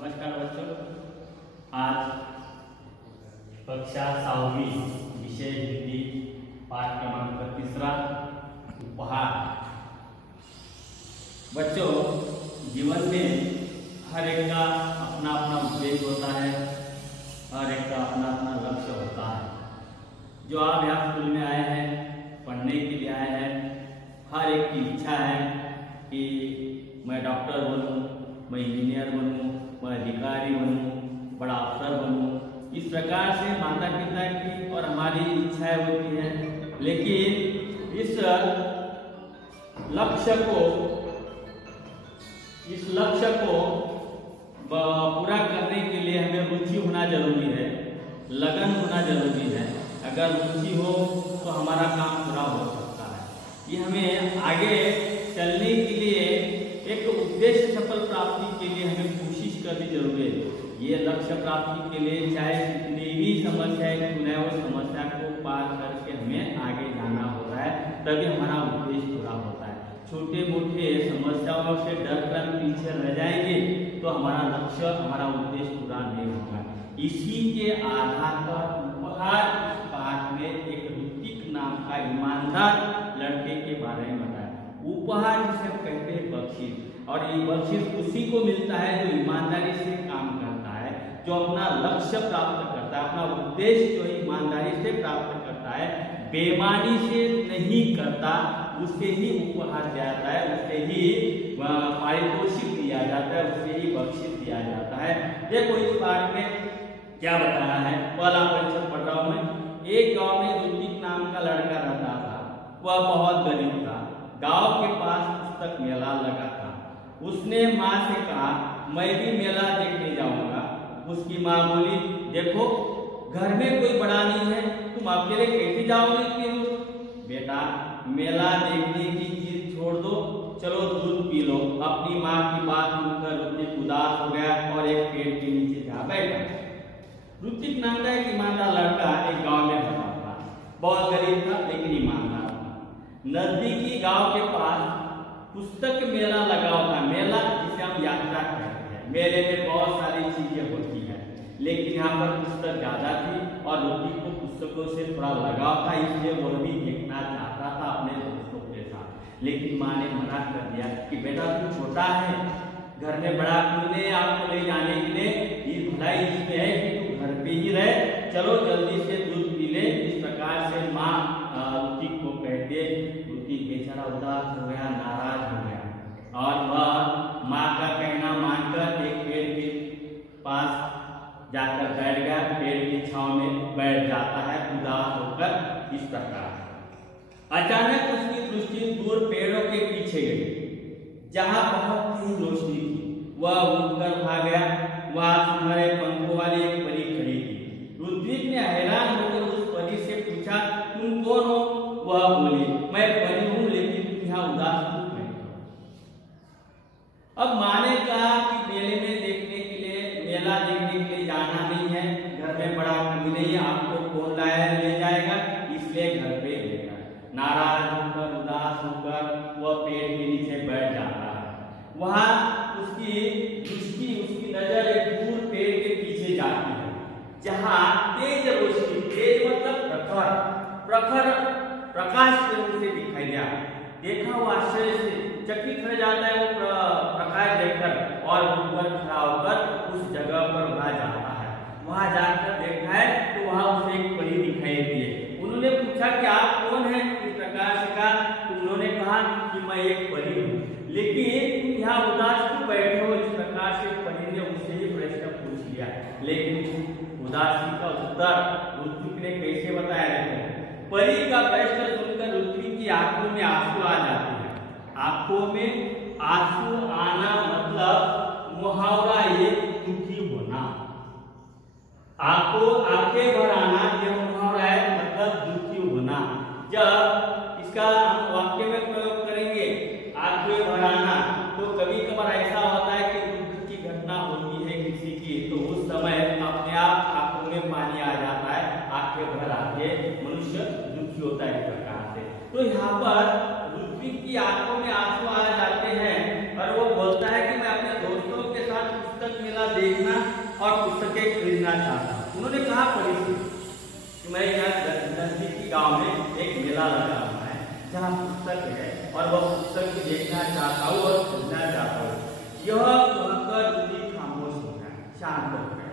नमस्कार बच्चों, आज कक्षा 7वीं विषय हिंदी पाठ क्रमांक 3 उपहार। बच्चों, जीवन में हर एक का अपना अपना उद्देश्य होता है, हर एक का अपना अपना लक्ष्य होता है। जो आप यहाँ स्कूल में आए हैं, पढ़ने के लिए आए हैं, हर एक की इच्छा है कि मैं डॉक्टर बनूं, मैं इंजीनियर बनूं, मैं अधिकारी बनूं, बड़ा अफसर बनूं। इस प्रकार से माता पिता की और हमारी इच्छाएं होती हैं, लेकिन इस लक्ष्य को पूरा करने के लिए हमें रुचि होना जरूरी है, लगन होना जरूरी है। अगर रुचि हो तो हमारा काम पूरा हो सकता है। ये हमें आगे चलने के लिए एक उद्देश्य सफल प्राप्ति के लिए हमें कोशिश करनी जरूरी है। ये लक्ष्य प्राप्ति के लिए चाहे कितनी भी समस्याएं क्यों न हो, समस्या को पार करके हमें आगे जाना होता है, तभी हमारा उद्देश्य पूरा होता है। छोटे मोटे समस्याओं से डर कर पीछे रह जाएंगे तो हमारा लक्ष्य, हमारा उद्देश्य पूरा नहीं होगा। इसी के आधार पर उपहार इस पाठ में एक ऋतिक नाम का ईमानदार लड़के के बारे में बताया। उपहार जिसे हम कहते हैं बख्शीश, और ये बख्शीश उसी को मिलता है जो ईमानदारी से काम करता है, जो अपना लक्ष्य प्राप्त करता है, अपना उद्देश्य जो ईमानदारी से प्राप्त करता है, बेईमानी से नहीं करता, उसे ही उपहार दिया जाता है, उसे ही पारितोषिक दिया जाता है, उसे ही बख्शीश दिया जाता है। देखो इस पाठ में क्या बताया है। पहला परिचय पढ़ रहा हूं मैं। एक गांव में ऋतिक नाम का लड़का रहता था। वह बहुत गरीब था। गांव के पास पुस्तक मेला लगा था। उसने माँ से कहा, मैं भी मेला देखने जाऊंगा। उसकी माँ बोली, देखो घर में कोई बड़ा नहीं है, तुम अकेले कैसे जाओगे? क्यों बेटा, मेला देखने की जिद छोड़ दो, चलो दूध पी लो। अपनी माँ की बात सुनकर ऋतिक उदास हो गया और एक पेड़ के नीचे जा बैठा। ऋतिक नाम का एक ईमानदार लड़का एक गांव में रहता था। बहुत गरीब था लेकिन ईमानदार था। नजदीकी गांव के पास पुस्तक मेला लगा होता। मेला जिसे हम यात्रा कहते हैं। मेले में बहुत सारी चीजें होती हैं, लेकिन यहाँ पर पुस्तक ज्यादा थी और ऋतिक को पुस्तकों से थोड़ा लगाव था, इसलिए वो भी देखना चाहता था अपने दोस्तों के साथ। लेकिन माँ ने मना कर दिया कि बेटा तू छोटा है, घर में बड़ा क्यों नहीं आपको ले जाने के लिए, ये भलाई इसमें है कि तू घर पे ही रहे, चलो जल्दी से दूध पी ले। इस प्रकार से माँ ऋतिक को कहते, ऋतिक बेचारा उदास हो गया, नाराज हो गया और वह माँ का कहना मानकर एक पेड़ के पास जाकर बैठ गया। पेड़ की छांव में बैठ जाता है उदास होकर। इस प्रकार अचानक उसकी दृष्टि दूर पेड़ों के पीछे गई, जहां बहुत तेज रोशनी थी। वह उठकर भाग गया। वहां सुनहरे पंखों वाली एक परी खड़ी थी। ऋत्विक ने हैरान होकर उस परी से पूछा, तुम कौन हो? वह बोली, मैं परी हूं, लेकिन तुम यहाँ उदास क्यों बैठे हो? अब माँ ने कहा कि मेले में देखने के लिए, मेला देखने के लिए जाना नहीं है, घर में बड़ा कोई नहीं है, आपको कौन लाया ले जाएगा, इसलिए घर पे ले गया। नाराज होकर, उदास होकर वह पेड़ के नीचे बैठ जाता है। वहां उसकी दृष्टि, उसकी नजर एक दूर पेड़ के पीछे जाती है, जहां तेज रोशनी, तेज मतलब प्रखर प्रकाश से उसे दिखाई दिया। देखा वो आश्चर्य से चकित रह जाता है वो प्रकाश देखकर, और ऊपर खड़ा होकर उस जगह पर वहां जाता है। वहां जाकर देखा है तो वहां उसे एक परी दिखाई दी है। उन्होंने पूछा कि आप कौन हैं? इस प्रकार से कहा तो उन्होंने कहा कि मैं एक परी हूँ, लेकिन तुम यहाँ उदास क्यों बैठे हो? इस प्रकार से परी ने उससे ही प्रश्न पूछ लिया, लेकिन उदासी का उत्तर ऋत्विक ने कैसे बताया? देखो, परी का प्रश्न सुनकर ऋत्विक की आंखों में आंसू आ जाते हैं। आंखों में आंसू आना मतलब मुहावरा ये दुखी होना। आंखें भर आना यह मुहावरा है, मतलब दुखी होना। जब इसका हम वाक्य में प्रयोग करेंगे आंखें भर आना, तो कभी कभार ऐसा होता है कि दुख की घटना होती है किसी की, तो उस समय अपने आप आंखों में पानी आ जाता है, आंखें भर आके मनुष्य दुखी होता है। इस प्रकार से तो यहाँ पर ऋत्विक की आंखों में आंसू आ जाते हैं और वो बोलता है कि मैं अपने दोस्तों के साथ पुस्तक मेला सुनना, देखना और पुस्तकें खरीदना चाहता हूँ। उन्होंने कहा परी से कि मैं यहाँ नजदीकी गांव में एक मेला लगा हुआ है जहाँ पुस्तक है और वह पुस्तक देखना चाहता हूँ और खरीदना चाहता हूँ। यह कहकर रुचि खामोश हो गया, शांत हो गया।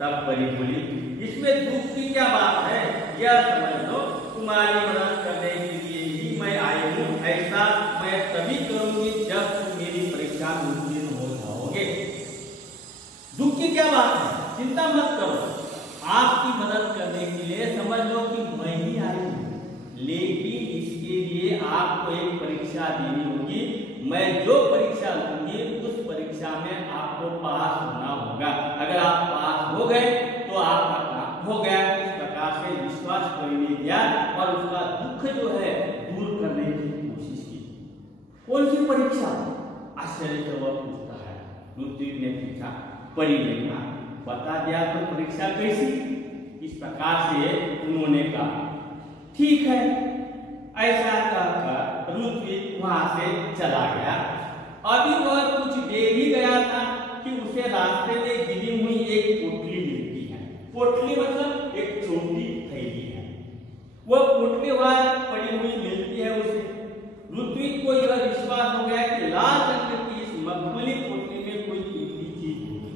तब परी बोली, इसमें दुख की क्या बात है, यह समझ लो तुम्हारी मदद करने के लिए ही मैं आई हूँ। ऐसा मैं तभी करूंगी जब तुम मेरी परीक्षा में उत्तीर्ण हो जाओगे। दुख की क्या बात है, चिंता मत करो, आपकी मदद करने के लिए समझ लो कि मैं ही आई हूँ। लेकिन इसके लिए आपको एक परीक्षा देनी होगी। मैं जो परीक्षा लूंगी उस परीक्षा में आपको पास होना होगा। अगर आप पास हो गए तो आपका काम हो गया। इस प्रकार से विश्वास परी ने दिया और उसका दुख जो है दूर करने की कोशिश की। कौन सी परीक्षा, आश्चर्य से वह पूछता है। ऋत्विक ने पूछा, परी ने कहा, बता दिया तो परीक्षा कैसी। इस प्रकार से उन्होंने कहा, ठीक है। ऐसा कहकर ऋत्विक वहां से चला गया। अभी वह कुछ देर ही गया था कि उसे रास्ते में गिरी हुई एक पोटली मिलती है। पोटली मतलब एक छोटी थैली है। वह पोटली वहां पड़ी हुई मिलती है उसे। ऋत्विक को यह विश्वास हो गया कि लाल रंग की इस मखमली पोटली में कोई कीमती चीज होगी।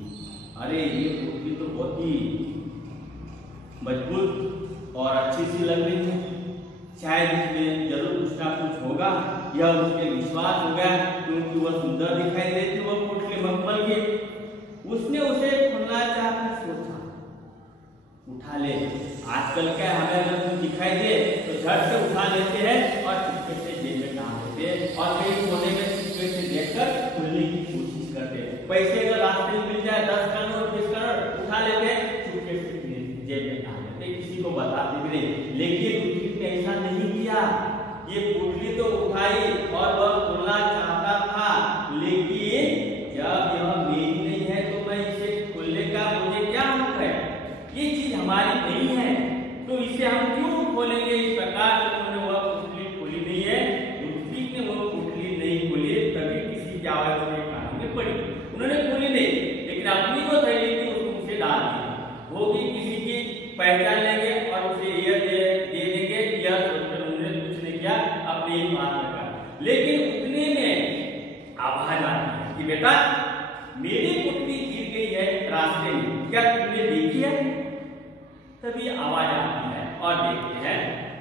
अरे ये पोटली तो बहुत ही मजबूत और अच्छी सी लग रही है, शायद इसमें जरूर कुछ ना कुछ होगा। यह उसके विश्वास हो गया क्योंकि वह सुंदर दिखाई देती वह पोटली मखमल की। उसने उसे खोलना चाहकर सोचा, उठा ले। आजकल क्या हमें अगर कुछ दिखाई दे तो झट से उठा लेते हैं और चुपके से जेब में डाल देते हैं और कहीं कोने में चुपके से देखकर खोलने की कोशिश करते हैं। पैसे अगर रास्ते में मिल जाए 10 करोड़ 20 करोड़ उठा लेते हैं, चुपके से जेब में डाल देते, किसी को बताते भी नहीं। लेकिन उसने ऐसा नहीं किया। ये पोटली तो उठाई और वह खोलना चाहता था, लेकिन जब यह मेरी नहीं है तो मैं इसे खोलने का मुझे क्या हक है। ये चीज हमारी नहीं है तो इसे हम क्यों खोलेंगे। इस प्रकार से उन्होंने वह पोटली खोली नहीं है। ऋत्विक ने वह पोटली नहीं खोली, तभी किसी की आवाज में कान में पड़ी। उन्होंने खोली नहीं, लेकिन अपनी जो थैली थी उसको उसे डाल दिया। वो भी किसी की पहचान लेंगे और उसे यह दे देंगे। यह सोचकर उन्होंने कुछ नहीं किया, अपने ही बात रखा। लेकिन उतने में आवाज आती है कि बेटा मेरी पोटली गिर गई है रास्ते में, क्या तुमने देखी है। तभी आवाज आती है और देखते हैं।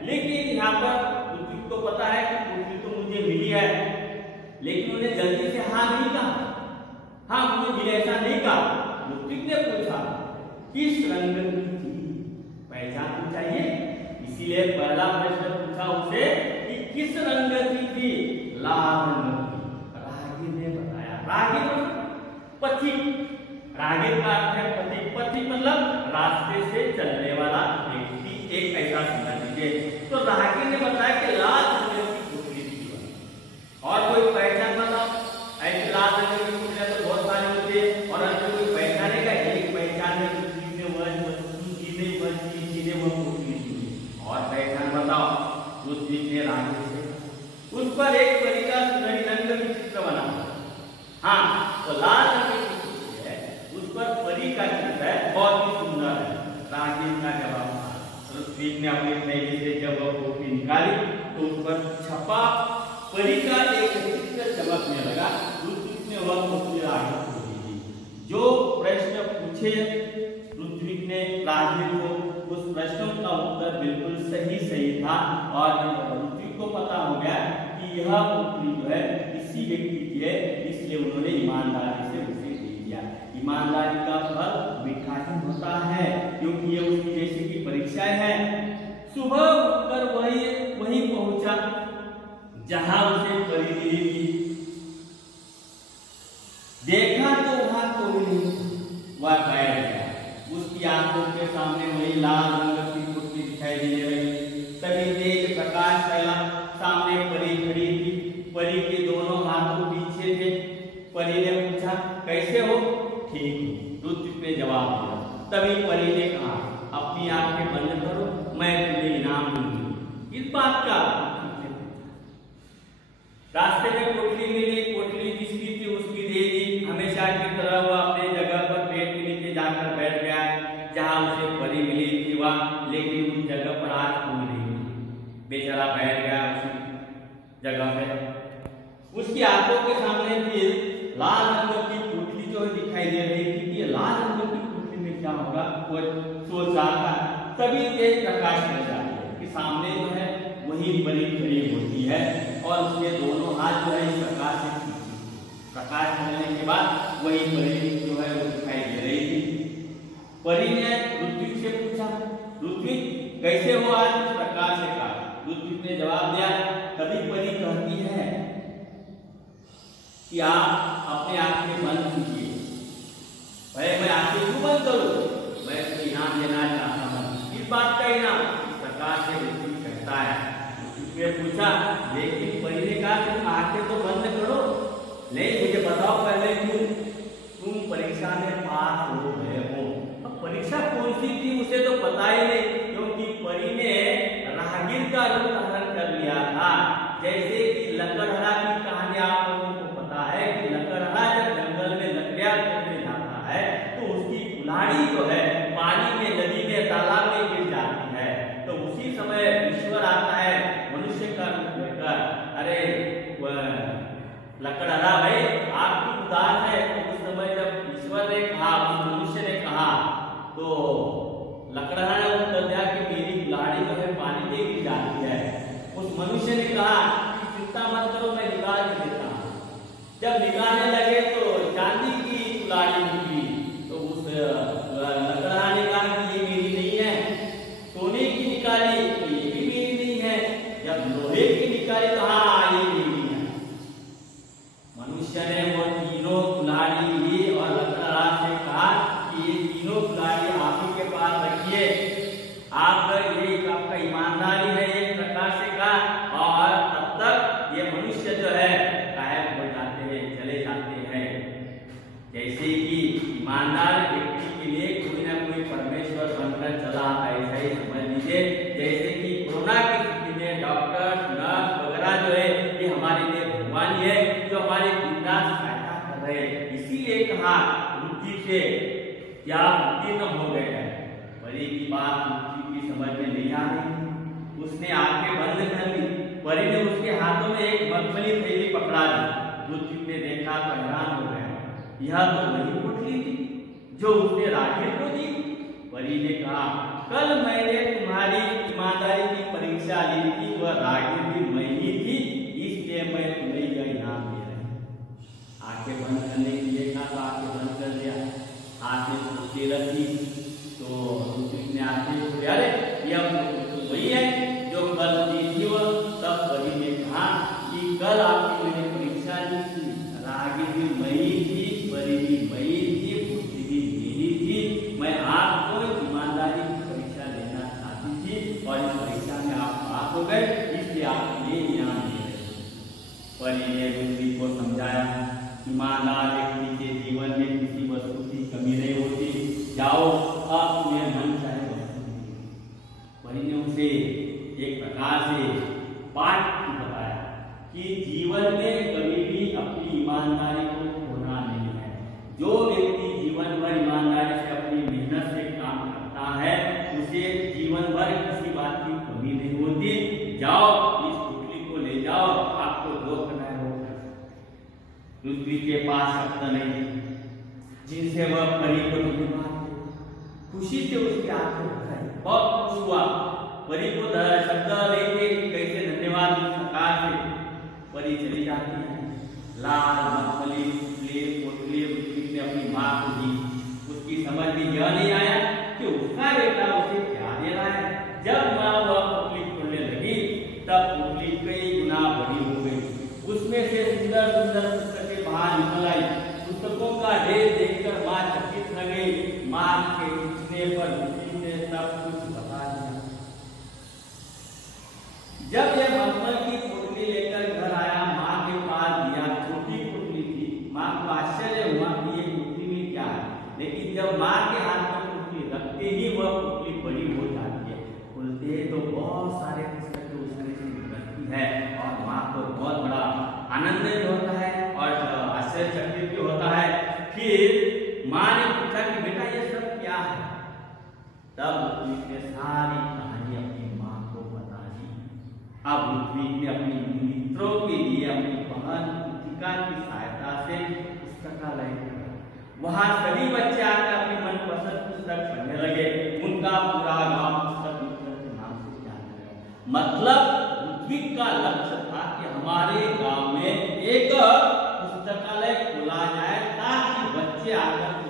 लेकिन यहाँ पर ऋत्विक को पता है कि पोटली तो मुझे मिली है, लेकिन उन्हें जल्दी से हाँ नहीं कहा। हाँ मुझे मिले ऐसा नहीं कहा। ऋत्विक ने पूछा, किस रंग की थी, पहचान चाहिए। इसीलिए पहला प्रश्न पूछा उसे कि किस रंग की थी। लाल रंग की। राहगीर ने बताया। राहगीर पथिक, राहगीर का अर्थ है पथिक। पथिक मतलब रास्ते से चलने वाला व्यक्ति, एक ऐसा समझ लीजिए। तो राहगीर ने बताया कि लाल रंग की पोटली थी। और कोई पहचान बताओ। ऐसे लाल रंग की पोटलियां तो बहुत सारी होती है और अगर कोई पहचानेगा, एक पहचान है और पहचान बताओ। ऋत्विक ने राहगीर से उस पर एक परी का सुनहरी रंग का चित्र बना। हाँ तो लाल रंग की पोटली है, उस पर परी का चित्र है, बहुत ही सुंदर है। राहगीर का जवाब था। ऋत्विक ने अपनी थैली से जब वह पोटली निकाली तो उस पर छपा परी का एक चित्र चमकने लगा। ऋत्विक ने वह पोटली राहगीर को दी थी। जो प्रश्न पूछे ऋत्विक ने राहगीर को, उस प्रश्नों का उत्तर बिल्कुल सही था और ऋत्विक को पता हो गया कि यह पोटली जो है किसी व्यक्ति की है, इसलिए उन्होंने ईमानदारी से उसे दे दिया। ईमानदारी का फल मीठा ही होता है, क्योंकि ये उसकी जैसे की परीक्षा है। सुबह उठकर वही पहुंचा जहां उसे परी मिली थी। देखा तो वहां कोई नहीं, वह बैठ गया। उसकी आंखों के सामने वही लाल रंग की पोटली दिखाई देने लगी। तभी तेज प्रकाश फैला, सामने परी खड़ी थी। परी के दोनों हाथों पीछे थे। परी ने पूछा, कैसे हो। ठीक हूं, ऋत्विक ने जवाब दिया। तभी परी ने कहा, अपनी आंखें बंद करो, मैं तुम्हें इनाम दूंगी। इस बात का रास्ते में पोटली मिली, पोटली जिसकी थी उसकी दे दी। हमेशा की तरह वह अपने जगह पर बेचारा बैठ गया उसी जगह पे। उसकी आंखों के सामने फिर लाल रंग की पुतली जो दिखाई दे रही थी कि ये लाल रंग की पुतली में क्या होगा, वो सोच रहा था। तभी तेज प्रकाश मिल जाती है कि सामने जो है वही परी खड़ी होती है और उसके दोनों हाथ जो है इस प्रकाश से खींची। प्रकाश मिलने के बाद वही परी जो है वो दिखाई दे रही थी। परी ने ऋत्विक से पूछा, ऋत्विक कैसे हो आज इस प्रकाश से कहा। ऋत्विक ने जवाब दिया, कभी परी कहती है कि आप अपने आंखें बंद कीजिए। भाई मैं आंखें क्यों बंद करूं, मैं तो इनाम देना चाहता हूं। इस बात का इनाम प्रकाश से ऋत्विक कहता है। उसने पूछा, लेकिन परी ने कहा तुम आंखें तो बंद करो, नहीं मुझे बताओ पहले क्यों तुम परीक्षा में पास हो गए हो। अब परीक्षा कौन सी थी उसे तो पता ही नहीं, क्योंकि परी ने राहगीर का रूप धारण कर लिया था। जैसे कि लकड़हारा की कहानी आप लोगों को पता है कि लकड़हारा जब जंगल में लकड़ियां तोड़ने जाता है तो उसकी कुल्हाड़ी जो है पानी में, नदी में, तालाब में गिर जाती है। तो उसी समय ईश्वर आता है मनुष्य का रूप लेकर। अरे लकड़हारा भाई आपकी उदास है। तो उस समय जब ईश्वर ने कहा, उस मनुष्य ने कहा, तो लकड़हारा ने उत्तर दिया कि मेरी कुल्हाड़ी जो है पानी में गिर जाती है। उस मनुष्य ने कहा कि चिंता मत करो, मैं निकाल के देता हूँ। जब निकालने लगे तो चांदी की कुल्हाड़ी निकली। तो उस लकड़हारा ने कहा कि ये मेरी नहीं है। सोने की निकाली तो ये भी मेरी नहीं है। जब लोहे की निकाली तो हाँ ये मेरी है। मनुष्य ने वो तीनों कुल्हाड़ी ली और लकड़हारा से कहा कि ये तीनों कुल्हाड़ी आप ही के पास रखिए। आप ये आपका ईमानदारी है एक प्रकार से कहा। और तब तक ये मनुष्य जो है गायब हो जाते हैं, चले जाते हैं। जैसे कि ईमानदार व्यक्ति के लिए कोई ना कोई परमेश्वर बनकर चला, ऐसा ही समझ लीजिए। जैसे कि कोरोना की स्थिति में डॉक्टर, नर्स वगैरह जो है ये हमारे लिए भगवान है, जो हमारी जिंदा सहायता कर रहे हैं। इसीलिए कहा बुद्धि से क्या उत्तीर्ण हो गए हैं। परी की बात बुद्धि की समझ में नहीं आ रही। उसने आंखें बंद कर ली। परी ने उसके हाथों में एक मखमली थैली पकड़ा दी। ऋत्विक ने देखा तो हैरान हो गया, यह तो वही पुतली थी जो उसने राहगीर को दी। परी ने कहा, कल मैंने तुम्हारी ईमानदारी की परीक्षा ली थी, वह राहगीर भी मैं ही थी, इसलिए मैं तुम्हें यह इनाम दे रही हूं। आंखें बंद करने के लिए कहा तो आंखें बंद कर दिया। हाथ में पुतली रखी तो ऋत्विक ने आंखें खोली, अरे यह वही है जो कल दी थी। वह तब परी ने कहा कि कल आपकी मैंने परीक्षा ली थी, राहगीर भी मैं ही थी, परी भी मैं ही थी, पुतली भी मेरी थी। मैं आपको ईमानदारी की परीक्षा लेना चाहती थी और इस परीक्षा में आप पास हो गए, इसलिए आप ये इनाम दे रहे। परी ने ऋत्विक को समझाया, ईमानदार व्यक्ति के जीवन में किसी वस्तु की कमी नहीं होती। जाओ अब तुम्हें मन चाहे वस्तु मिलेगी। परी ने उसे एक प्रकार से पाठ बताया कि जीवन में कभी भी अपनी ईमानदारी को खोना नहीं है। जो व्यक्ति जीवन भर ईमानदारी से अपनी मेहनत से काम करता है उसे जीवन भर किसी बात की कमी नहीं होती। जाओ इस पुतली को ले जाओ, आपको जो करना है वो कर सकते। ऋत्विक के पास शब्द नहीं जिनसे वह परी को धन्यवाद खुशी से उसकी आंखें दिखाई, बहुत खुश हुआ। परी को शब्द लेके कैसे धन्यवाद सरकार से परी चली जाती है। लाल मखमली पुतली ऋत्विक ने अपनी माँ को दी। उसकी समझ में यह नहीं आया कि उसका बेटा उसे क्या दे रहा है। जब माँ वह पुतली खोलने लगी तब पुतली कई गुना बड़ी हो गई। उसमें से सुंदर सुंदर पुस्तकें बाहर निकल आई। पुस्तकों का ढेर देखकर माँ चकित रह गई। माँ के पूछने पर ऋत्विक ने सब कुछ बता दिया। जब यह मखमल की पुतली लेकर घर आया, माँ के पास दिया। छोटी पुतली थी। माँ को आश्चर्य हुआ कि ये पुतली में क्या है, लेकिन जब माँ के हाथ में पुतली रखते ही वह पुतली बड़ी हो जाती है। खुलते तो बहुत सारे पुस्तकें उसमें से निकलती है और माँ को बहुत बड़ा आनंद भी होता है और आश्चर्यचकित भी होता है। फिर माँ ने पूछा कि बेटा ये सब क्या है। तब उसने सारी कहानी अपनी माँ को बता दी। अब ऋत्विक ने अपनी मित्रों के लिए अपनी बहन कृतिका की सहायता से पुस्तकालय खोला। वहां सभी बच्चे आकर अपनी मनपसंद पुस्तक पढ़ने लगे। उनका पूरा गांव पुस्तक मित्र के नाम से जानने लगा। मतलब ऋत्विक का लक्ष्य था कि हमारे गांव में एक पुस्तकालय खोला जाए ताकि बच्चे आकर